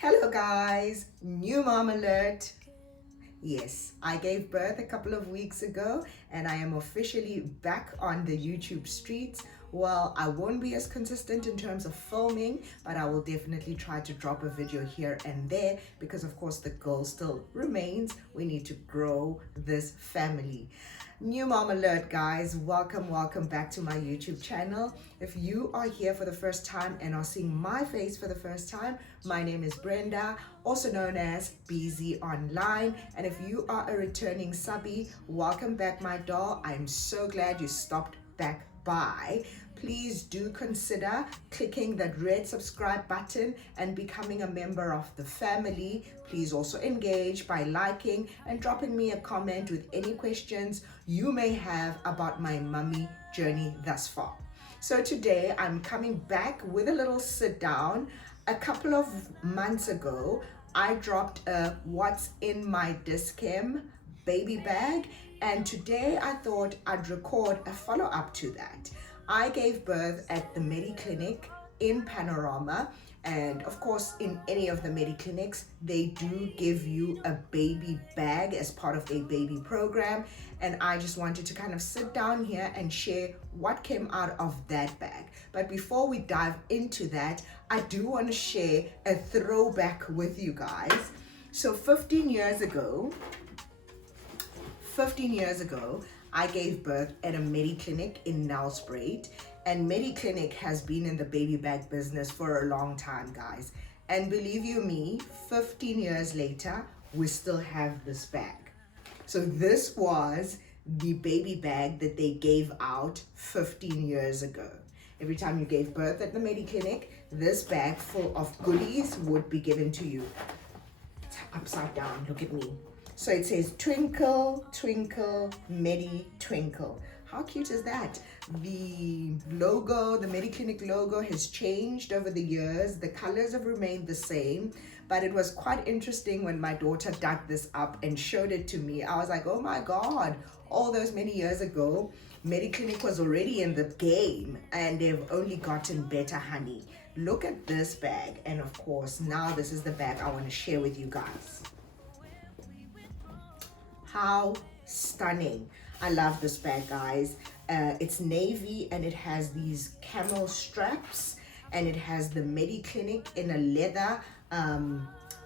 Hello guys, new mom alert. Yes, I gave birth a couple of weeks ago and I am officially back on the YouTube streets. Well, I won't be as consistent in terms of filming, but I will definitely try to drop a video here and there because of course the goal still remains. We need to grow this family. New mom alert guys, welcome back to my YouTube channel. If you are here for the first time and are seeing my face for the first time, my name is Brenda, also known as BZ Online, and if you are a returning subby, welcome back my doll. I'm so glad you stopped back by. Please do consider clicking that red subscribe button and becoming a member of the family. Please also engage by liking and dropping me a comment with any questions you may have about my mummy journey thus far. So today I'm coming back with a little sit down. A couple of months ago, I dropped a what's in my dischem baby bag, and today I thought I'd record a follow-up to that. I gave birth at the Mediclinic in Panorama, and of course in any of the Mediclinics they do give you a baby bag as part of a baby program, and I just wanted to kind of sit down here and share what came out of that bag. But before we dive into that, I do want to share a throwback with you guys. So 15 years ago, I gave birth at a Mediclinic in Nelspruit, and Mediclinic has been in the baby bag business for a long time, guys. And believe you me, 15 years later, we still have this bag. So this was the baby bag that they gave out 15 years ago. Every time you gave birth at the Mediclinic, this bag full of goodies would be given to you. It's upside down, look at me. So it says twinkle, twinkle, Medi twinkle. How cute is that? The logo, the Mediclinic logo has changed over the years. The colors have remained the same, but it was quite interesting when my daughter dug this up and showed it to me. I was like, oh my God, all those many years ago, Mediclinic was already in the game and they've only gotten better, honey. Look at this bag. And of course, now this is the bag I want to share with you guys. How stunning. I love this bag, guys. It's navy and it has these camel straps, and it has the Mediclinic in a leather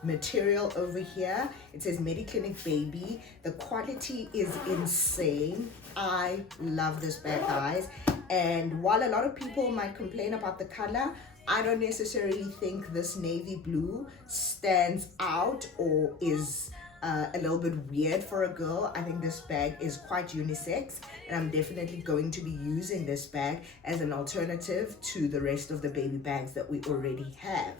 material over here. It says Mediclinic Baby. The quality is insane. I love this bag, guys. And while a lot of people might complain about the color, I don't necessarily think this navy blue stands out or is a little bit weird for a girl. I think this bag is quite unisex, and I'm definitely going to be using this bag as an alternative to the rest of the baby bags that we already have.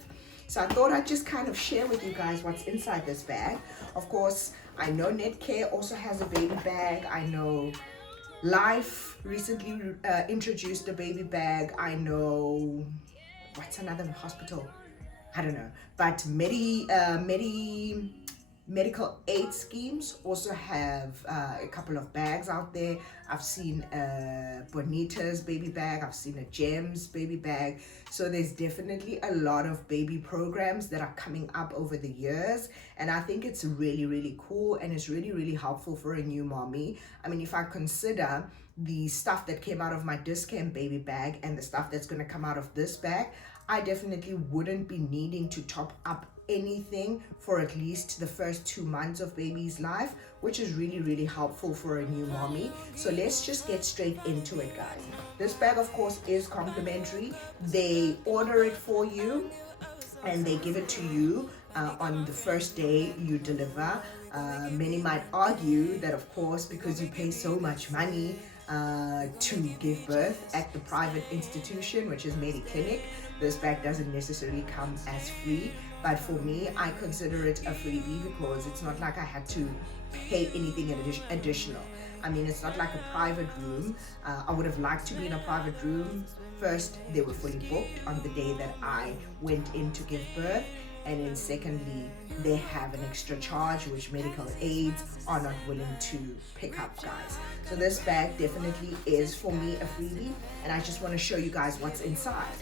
So I thought I'd just kind of share with you guys what's inside this bag. Of course, I know Netcare also has a baby bag. I know Life recently introduced a baby bag. I know, what's another hospital? I don't know. But medical aid schemes also have a couple of bags out there. I've seen Bonita's baby bag, I've seen a Gems baby bag. So there's definitely a lot of baby programs that are coming up over the years, and I think it's really cool, and it's really helpful for a new mommy. I mean, if I consider the stuff that came out of my discount baby bag and the stuff that's going to come out of this bag, I definitely wouldn't be needing to top up anything for at least the first 2 months of baby's life, which is really helpful for a new mommy. So let's just get straight into it, guys. This bag, of course, is complimentary. They order it for you and they give it to you on the first day you deliver. Many might argue that, of course, because you pay so much money to give birth at the private institution, which is Mediclinic, this bag doesn't necessarily come as free. But for me, I consider it a freebie because it's not like I had to pay anything additional. I mean, it's not like a private room. I would have liked to be in a private room. First, they were fully booked on the day that I went in to give birth. And then secondly, they have an extra charge which medical aids are not willing to pick up, guys. So this bag definitely is for me a freebie, and I just want to show you guys what's inside.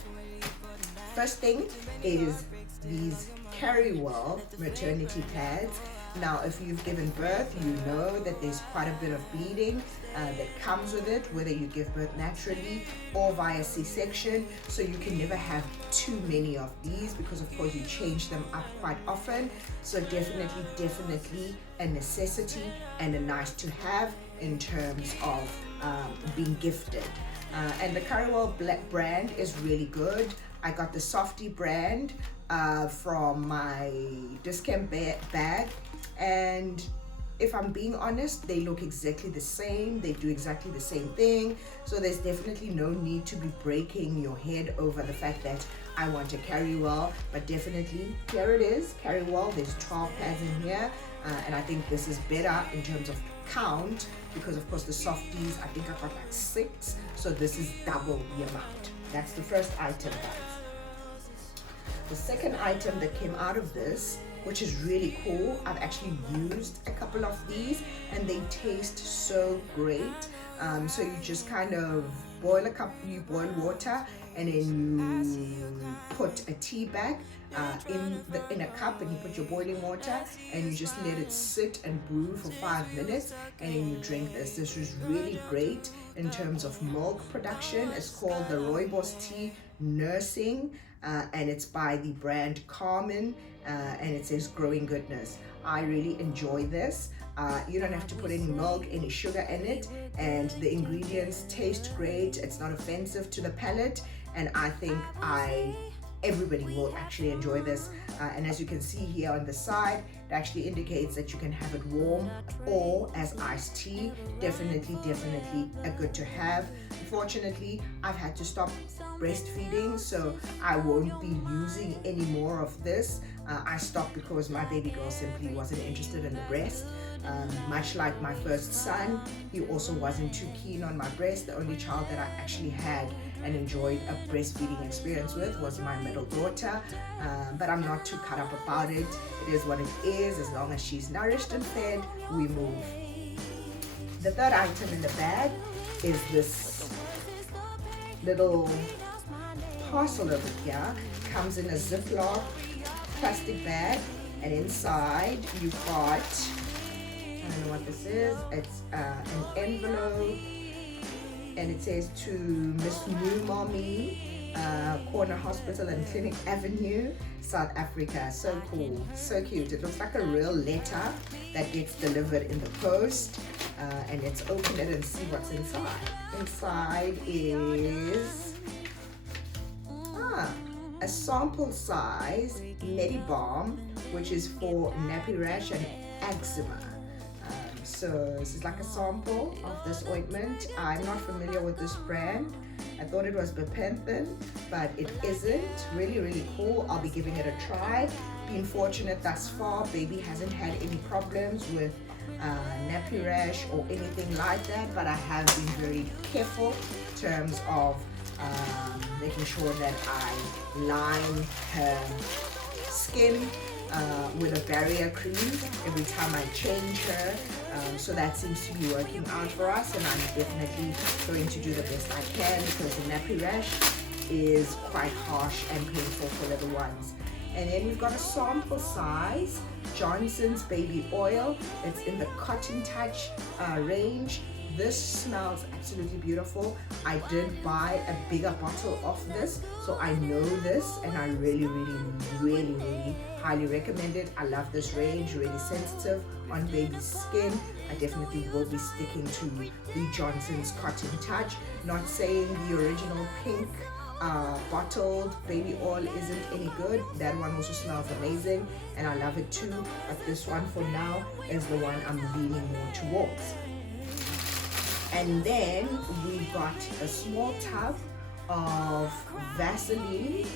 First thing is these Carrywell maternity pads. Now, if you've given birth, you know that there's quite a bit of bleeding that comes with it, whether you give birth naturally or via C-section. So you can never have too many of these because, of course, you change them up quite often. So definitely a necessity and a nice to have in terms of being gifted. And the Carrywell brand is really good. I got the Softy brand from my discount bag, and if I'm being honest, they look exactly the same. They do exactly the same thing. So there's definitely no need to be breaking your head over the fact that I want a Carrywell, but definitely here it is, Carrywell. There's 12 pads in here, and I think this is better in terms of count because, of course, the Softies, I think I got like 6, so this is double the amount. That's the first item, guys. The second item that came out of this, which is really cool, I've actually used a couple of these and they taste so great. So you just kind of boil you boil water, and then you put a tea bag in a cup, and you put your boiling water and you just let it sit and brew for 5 minutes, and then you drink this. This is really great in terms of milk production. It's called the rooibos tea nursing, and it's by the brand Carmen, and it says growing goodness. I really enjoy this. You don't have to put any milk, any sugar in it, and the ingredients taste great. It's not offensive to the palate, and I think everybody will actually enjoy this. And as you can see here on the side, it actually indicates that you can have it warm or as iced tea. Definitely a good to have. Unfortunately, I've had to stop breastfeeding, so I won't be using any more of this. I stopped because my baby girl simply wasn't interested in the breast. Much like my first son, he also wasn't too keen on my breast. The only child that I actually had and enjoyed a breastfeeding experience with was my middle daughter, but I'm not too cut up about it. It is what it is. As long as she's nourished and fed, we move. The third item in the bag is this little parcel over here. Comes in a Ziploc plastic bag, and inside you've got, I don't know what this is, it's an envelope, and it says to Miss New Mommy, Corner Hospital and Clinic Avenue, South Africa. So cool, so cute. It looks like a real letter that gets delivered in the post, and let's open it and see what's inside. Inside is a sample size Medibalm, which is for nappy rash and eczema. So this is like a sample of this ointment. I'm not familiar with this brand. I thought it was Bepanthen, but it isn't. Really cool. I'll be giving it a try. Been fortunate thus far. Baby hasn't had any problems with nappy rash or anything like that, but I have been very careful in terms of making sure that I line her skin with a barrier cream every time I change her. So that seems to be working out for us, and I'm definitely going to do the best I can because the nappy rash is quite harsh and painful for little ones. And then we've got a sample size Johnson's baby oil. It's in the Cotton Touch range. This smells absolutely beautiful. I did buy a bigger bottle of this, so I know this, and I really highly recommend it. I love this range, really sensitive on baby's skin. I definitely will be sticking to the Johnson's Cotton Touch. Not saying the original pink bottled baby oil isn't any good. That one also smells amazing and I love it too, but this one for now is the one I'm leaning more towards. And then we've got a small tub of Vaseline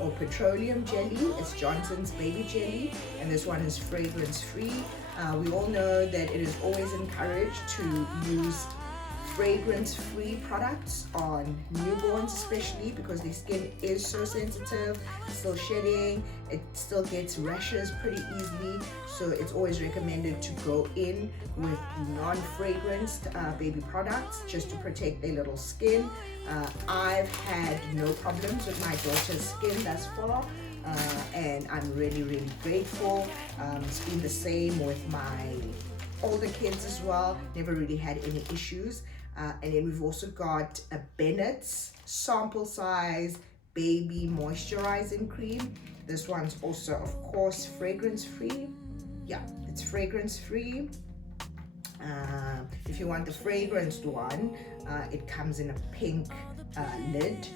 or petroleum jelly. It's Johnson's baby jelly, and this one is fragrance free. We all know that it is always encouraged to use fragrance-free products on newborns, especially because their skin is so sensitive, still shedding, it still gets rashes pretty easily. So it's always recommended to go in with non-fragranced baby products just to protect their little skin. I've had no problems with my daughter's skin thus far. and I'm really grateful. It's been the same with my older kids as well, never really had any issues. And then we've also got a Bennett's sample size baby moisturizing cream. This one's also, of course, fragrance free. Yeah, it's fragrance free. If you want the fragranced one, it comes in a pink lid.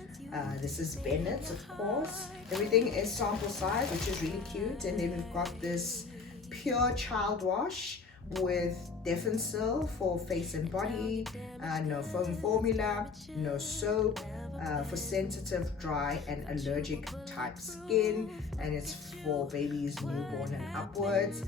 This is Bennett's, of course. Everything is sample size, which is really cute. And then we've got this pure child wash with Defensil for face and body, no foam formula, no soap, for sensitive, dry and allergic type skin, and it's for babies newborn and upwards.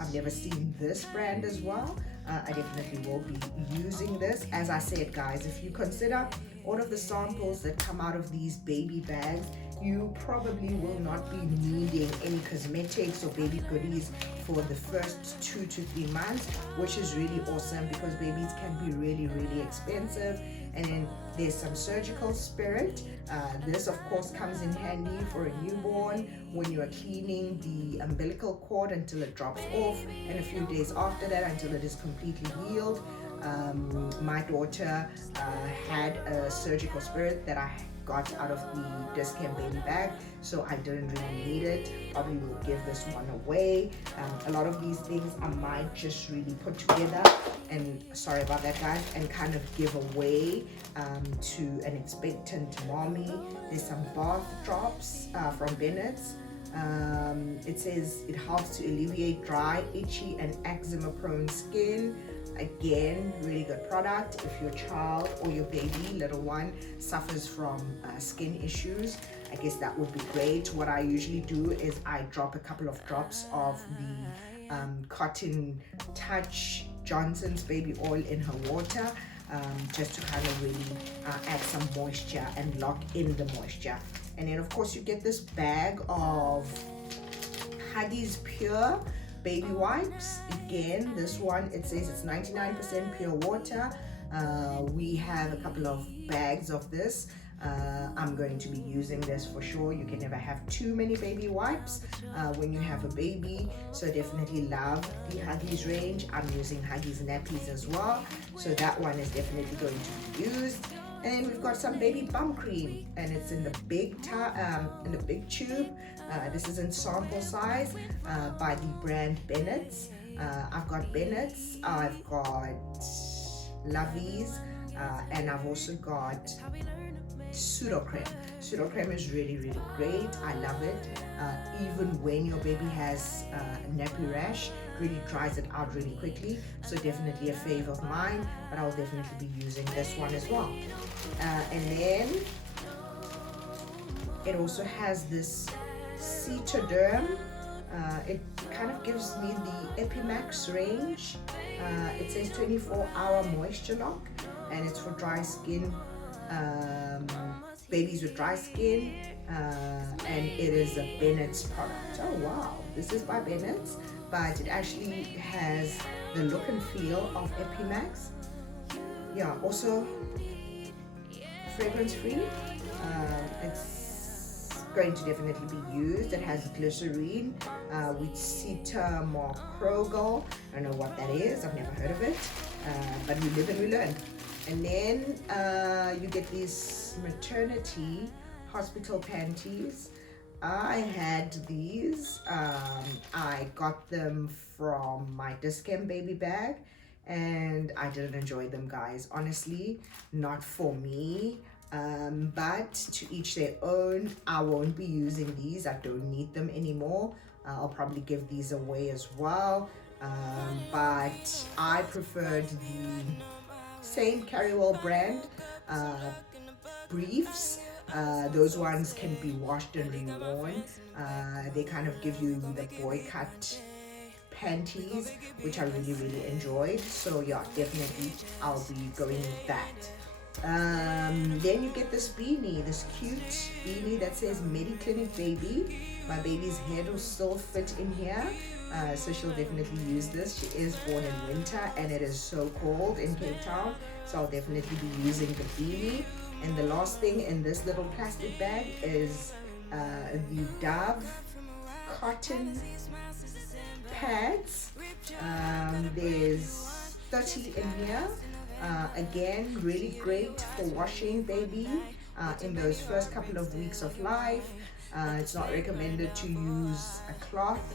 I've never seen this brand as well. I definitely will be using this. As I said, guys, if you consider all of the samples that come out of these baby bags, you probably will not be needing any cosmetics or baby goodies for the first 2 to 3 months, which is really awesome because babies can be really expensive. And then there's some surgical spirit. This of course comes in handy for a newborn when you are cleaning the umbilical cord until it drops off, and a few days after that until it is completely healed. My daughter had a surgical spirit that I got out of the discount baby bag, so I didn't really need it. Probably will give this one away. A lot of these things I might just really put together, and sorry about that, guys, and kind of give away to an expectant mommy. There's some bath drops from Bennett's. It says it helps to alleviate dry, itchy and eczema prone skin. Again, really good product if your child or your baby, little one, suffers from skin issues. I guess that would be great. What I usually do is I drop a couple of drops of the Cotton Touch Johnson's baby oil in her water, just to kind of really add some moisture and lock in the moisture. And then of course you get this bag of Huggies Pure baby wipes. Again, this one, it says it's 99% pure water. We have a couple of bags of this. I'm going to be using this for sure. You can never have too many baby wipes when you have a baby, so definitely love the Huggies range. I'm using Huggies nappies as well, so that one is definitely going to be used. And we've got some baby bum cream, and it's in the big tube. This is in sample size by the brand Bennett's. I've got Bennett's, I've got Lovey's, and I've also got Pseudo-Creme. Pseudo-Creme is really great. I love it. Even when your baby has a nappy rash, really dries it out really quickly. So definitely a fave of mine, but I'll definitely be using this one as well. And then it also has this Cetoderm. It kind of gives me the Epimax range. It says 24-hour moisture lock, and it's for dry skin, babies with dry skin, and it is a Bennett's product. Oh wow, this is by Bennett's, but it actually has the look and feel of Epimax. Yeah, also fragrance free. It's going to definitely be used. It has glycerine with cetamocriol. I don't know what that is, I've never heard of it, but we live and we learn. And then you get these maternity hospital panties. I had these. I got them from my discount baby bag, and I didn't enjoy them, guys. Honestly, not for me. But to each their own. I won't be using these. I don't need them anymore. I'll probably give these away as well. But I preferred the same Carrywell brand briefs. Those ones can be washed and reworn. They kind of give you the boy cut panties, which I really enjoyed. So yeah, definitely I'll be going with that. Then you get this beanie, this cute beanie that says Mediclinic Baby. My baby's head will still fit in here, so she'll definitely use this. She is born in winter and it is so cold in Cape Town, so I'll definitely be using the beanie. And the last thing in this little plastic bag is the Dove cotton pads. There's 30 in here. Again, really great for washing baby in those first couple of weeks of life. It's not recommended to use a cloth.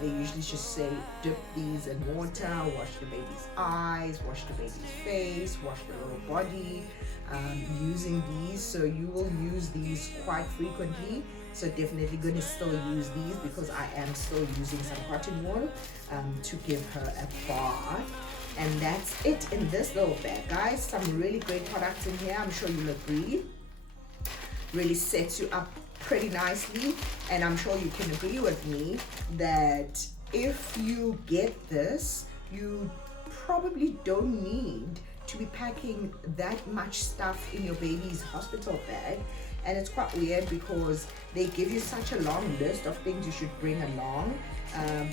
They usually just say dip these in water, wash the baby's eyes, wash the baby's face, wash the lower body, using these. So you will use these quite frequently. So definitely going to still use these because I am still using some cotton wool to give her a bath. And that's it in this little bag, guys. Some really great products in here. I'm sure you'll agree. Really sets you up pretty nicely, and I'm sure you can agree with me that if you get this, you probably don't need to be packing that much stuff in your baby's hospital bag. And it's quite weird because they give you such a long list of things you should bring along,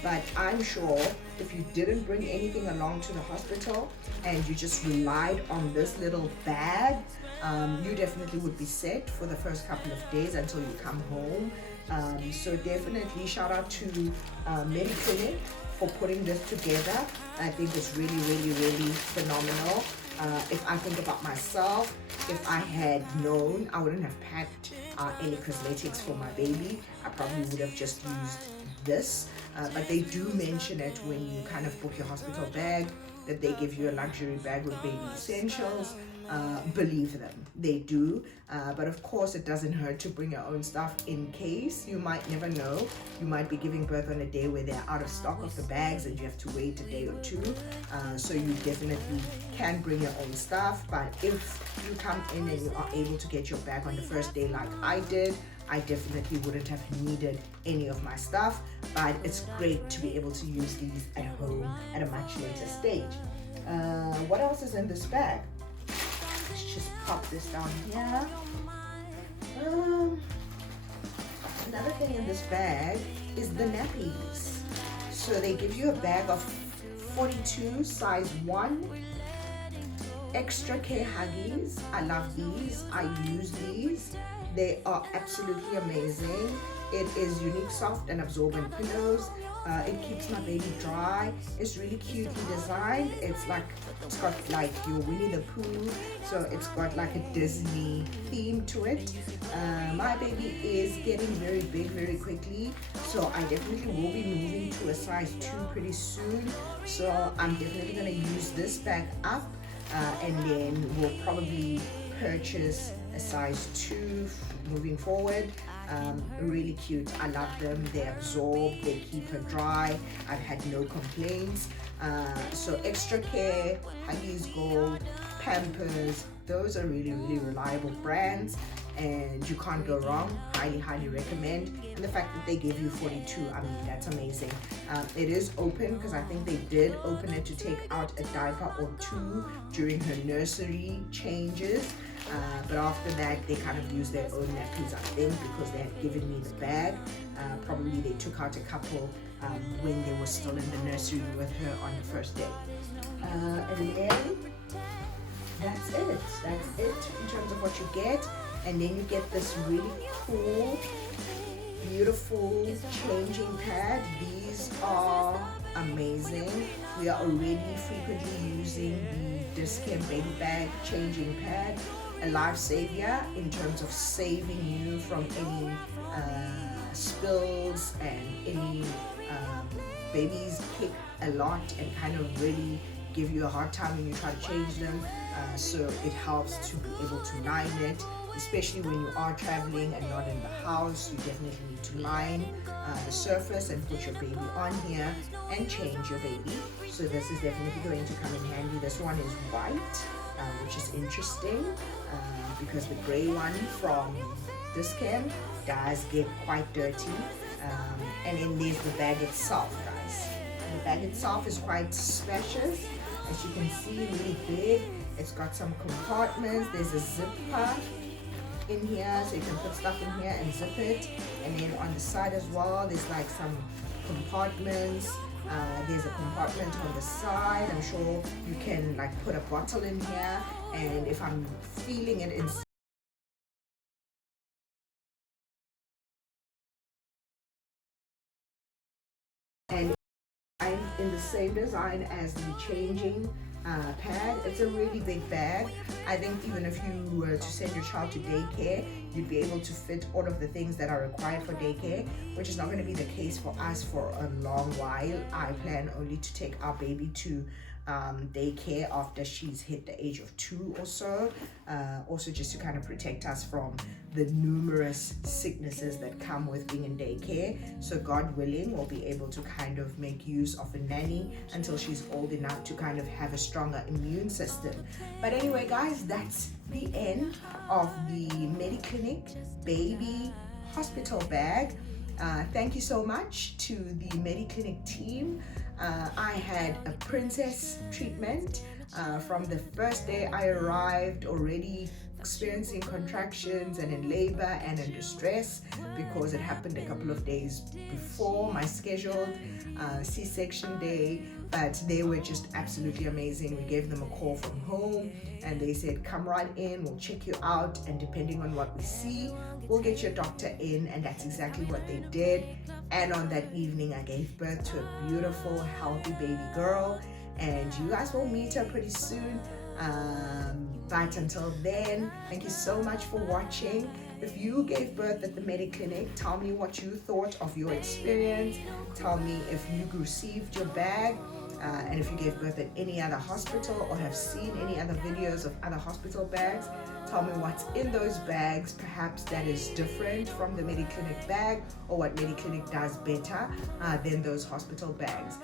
but I'm sure if you didn't bring anything along to the hospital and you just relied on this little bag, you definitely would be set for the first couple of days until you come home. So definitely shout out to Mediclinic for putting this together. I think it's really, really, really phenomenal. If I think about myself, if I had known, I wouldn't have packed any cosmetics for my baby. I probably would have just used this. But they do mention it when you kind of book your hospital bag, that they give you a luxury bag with baby essentials. Believe them, they do. But of course it doesn't hurt to bring your own stuff in case. You might never know. You might be giving birth on a day where they're out of stock of the bags and you have to wait a day or two. So you definitely can bring your own stuff. But if you come in and you are able to get your bag on the first day like I did, I definitely wouldn't have needed any of my stuff. But it's great to be able to use these at home at a much later stage. What else is in this bag? Let's just pop this down here. Another thing in this bag is the nappies. So they give you a bag of 42 size 1 extra care Huggies. I love these. I use these. They are absolutely amazing. It is unique, soft and absorbent pillows. It keeps my baby dry. It's really cutely designed. It's got like your Winnie the Pooh, so it's got like a Disney theme to it. My baby is getting very big very quickly, so I definitely will be moving to a size 2 pretty soon. So I'm definitely going to use this bag up, and then we'll probably purchase a size 2 moving forward. Really cute. I love them. They absorb, they keep her dry. I've had no complaints. So extra care, Huggies Gold, Pampers, those are really, really reliable brands and you can't go wrong. Highly, highly recommend. And the fact that they give you 42, I mean, that's amazing. It is open because I think they did open it to take out a diaper or 2 during her nursery changes. But after that, they kind of used their own nappies, I think, because they had given me the bag. Probably they took out a couple when they were still in the nursery with her on the first day. And then that's it. That's it in terms of what you get. And then you get this really cool, beautiful changing pad. These are amazing. We are already frequently using the Discam Baby Bag changing pad. A lifesaver in terms of saving you from any spills and any babies kick a lot and kind of really give you a hard time when you try to change them. So it helps to be able to line it, especially when you are traveling and not in the house. You definitely need to line the surface and put your baby on here and change your baby. So this is definitely going to come in handy. This one is white, which is interesting because the gray one from Discam does get quite dirty. And then there's the bag itself, guys. The bag itself is quite spacious. As you can see, really big. It's got some compartments. There's a zipper in here, so you can put stuff in here and zip it. And then on the side as well, there's like some compartments. There's a compartment on the side. I'm sure you can like put a bottle in here, and if I'm feeling it inside and I'm in the same design as the changing pad. It's a really big bag. I think even if you were to send your child to daycare, you'd be able to fit all of the things that are required for daycare, which is not going to be the case for us for a long while. I plan only to take our baby to daycare after she's hit the age of 2 or so, also just to kind of protect us from the numerous sicknesses that come with being in daycare. So God willing, we'll be able to kind of make use of a nanny until she's old enough to kind of have a stronger immune system. But anyway guys, that's the end of the Mediclinic Baby Hospital Bag. Thank you so much to the Mediclinic team. I had a princess treatment from the first day I arrived, already experiencing contractions and in labor and in distress because it happened a couple of days before my scheduled C-section day. But they were just absolutely amazing. We gave them a call from home and they said, come right in, we'll check you out, and depending on what we see, we'll get your doctor in. And that's exactly what they did. And on that evening, I gave birth to a beautiful, healthy baby girl, and you guys will meet her pretty soon. But until then, thank you so much for watching. If you gave birth at the Mediclinic, tell me what you thought of your experience. Tell me if you received your bag, and if you gave birth at any other hospital or have seen any other videos of other hospital bags. Tell me what's in those bags, perhaps that is different from the Mediclinic bag, or what Mediclinic does better than those hospital bags.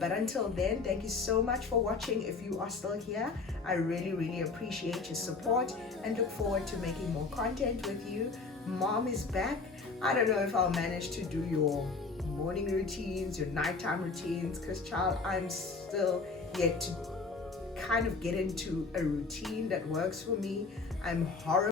But until then, thank you so much for watching. If you are still here, I really appreciate your support and look forward to making more content with you. Mom is back. I don't know if I'll manage to do your morning routines, your nighttime routines, because child, I'm still yet to kind of get into a routine that works for me. I'm horrible